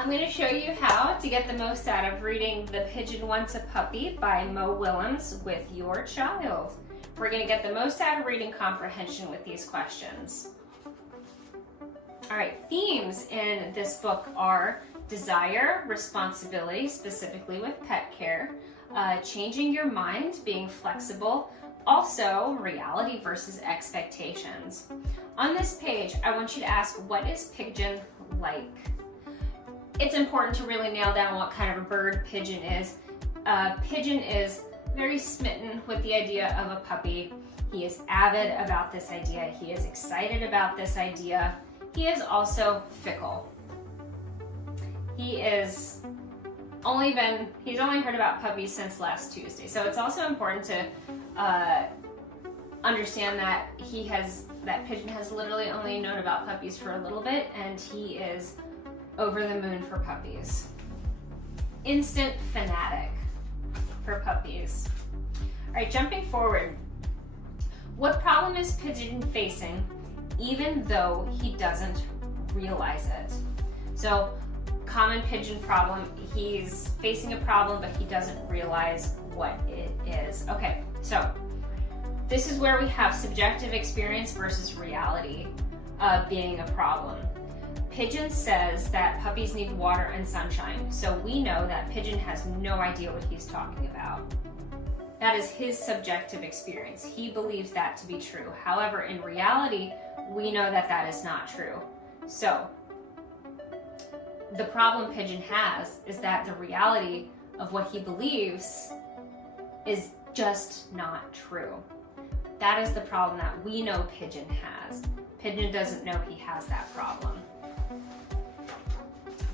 I'm going to show you how to get the most out of reading The Pigeon Wants a Puppy by Mo Willems with your child. We're going to get the most out of reading comprehension with these questions. All right, themes in this book are desire, responsibility, specifically with pet care, changing your mind, being flexible, also reality versus expectations. On this page, I want you to ask, what is Pigeon like? It's important to really nail down what kind of a bird Pigeon is. Pigeon is very smitten with the idea of a puppy. He is avid about this idea. He is excited about this idea. He is also fickle. He's only heard about puppies since last Tuesday. So it's also important to understand that Pigeon has literally only known about puppies for a little bit, and he is over the moon for puppies. Instant fanatic for puppies. All right, jumping forward. What problem is Pigeon facing even though he doesn't realize it? So, common Pigeon problem, he's facing a problem but he doesn't realize what it is. Okay, so this is where we have subjective experience versus reality being a problem. Pigeon says that puppies need water and sunshine, so we know that Pigeon has no idea what he's talking about. That is his subjective experience. He believes that to be true. However, in reality, we know that that is not true. So, the problem Pigeon has is that the reality of what he believes is just not true. That is the problem that we know Pigeon has. Pigeon doesn't know he has that problem.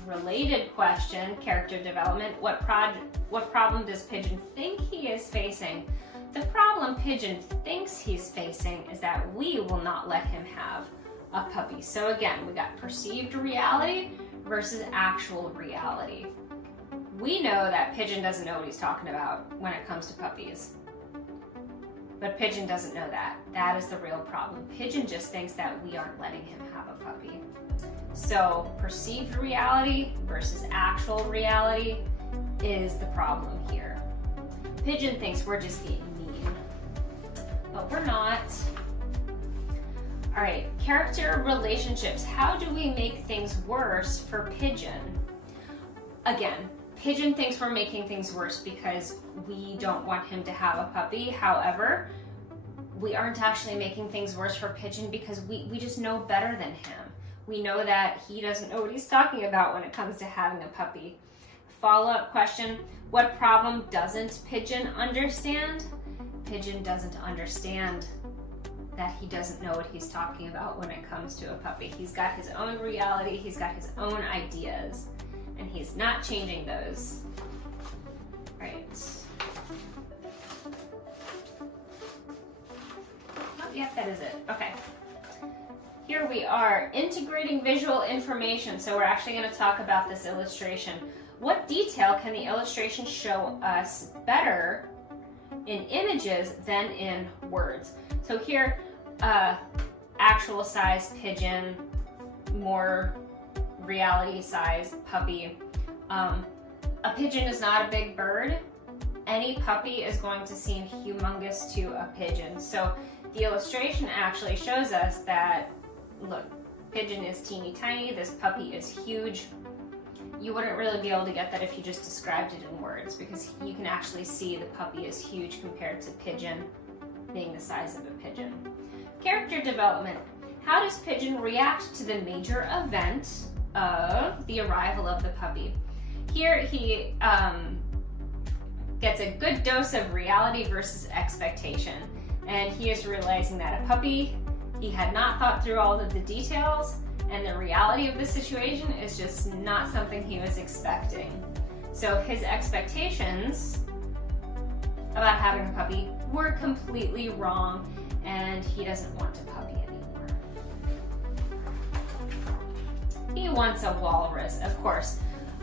Related question, character development. What problem does Pigeon think he is facing? The problem Pigeon thinks he's facing is that we will not let him have a puppy. So again, we got perceived reality versus actual reality. We know that Pigeon doesn't know what he's talking about when it comes to puppies. But Pigeon doesn't know that. That is the real problem. Pigeon just thinks that we aren't letting him have a puppy. So perceived reality versus actual reality is the problem here. Pigeon thinks we're just being mean, but we're not. All right, character relationships. How do we make things worse for Pigeon? Again, Pigeon thinks we're making things worse because we don't want him to have a puppy. However, we aren't actually making things worse for Pigeon because we just know better than him. We know that he doesn't know what he's talking about when it comes to having a puppy. Follow-up question, what problem doesn't Pigeon understand? Pigeon doesn't understand that he doesn't know what he's talking about when it comes to a puppy. He's got his own reality, he's got his own ideas, and he's not changing those. Right. Oh, yep, that is it. Okay. Here we are, integrating visual information. So we're actually going to talk about this illustration. What detail can the illustration show us better in images than in words? So here, actual size Pigeon, more reality size puppy. A pigeon is not a big bird. Any puppy is going to seem humongous to a pigeon. So the illustration actually shows us that, look, Pigeon is teeny tiny, this puppy is huge. You wouldn't really be able to get that if you just described it in words, because you can actually see the puppy is huge compared to Pigeon being the size of a pigeon. Character development. How does Pigeon react to the major event of the arrival of the puppy? Here he gets a good dose of reality versus expectation, and he is realizing that a puppy, he had not thought through all of the details, and the reality of the situation is just not something he was expecting. So his expectations about having a puppy were completely wrong, and he doesn't want a puppy anymore. He wants a walrus, of course.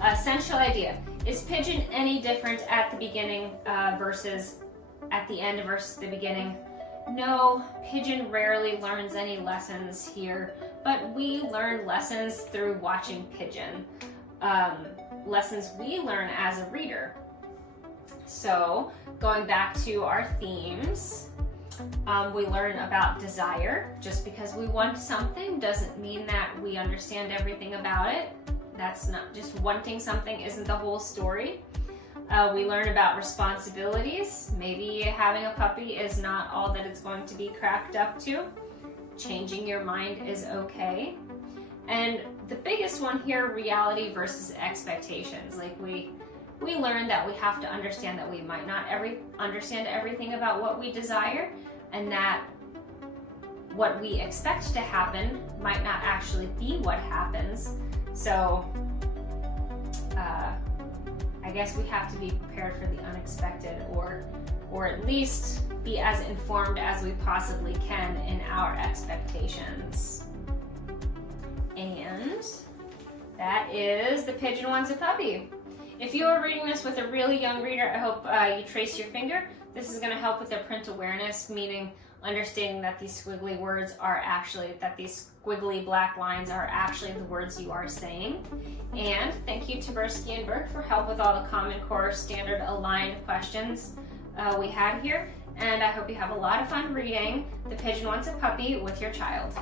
Essential idea. Is Pigeon any different at the beginning versus at the end versus the beginning? No, Pigeon rarely learns any lessons here, but we learn lessons through watching Pigeon. lessons we learn as a reader. So going back to our themes, we learn about desire. Just because we want something doesn't mean that we understand everything about it. That's not just wanting something isn't the whole story. We learn about responsibilities. Maybe having a puppy is not all that it's going to be cracked up to. Changing your mind is okay. And the biggest one here, reality versus expectations. Like we learn that we have to understand that we might not understand everything about what we desire, and that what we expect to happen might not actually be what happens. So I guess we have to be prepared for the unexpected, or at least be as informed as we possibly can in our expectations. And that is The Pigeon Wants a Puppy. If you are reading this with a really young reader, I hope you trace your finger. This is going to help with their print awareness, meaning understanding that these squiggly words are actually, that these squiggly black lines are actually the words you are saying. And thank you to Bursky and Burke for help with all the Common Core standard aligned questions we had here. And I hope you have a lot of fun reading The Pigeon Wants a Puppy with your child.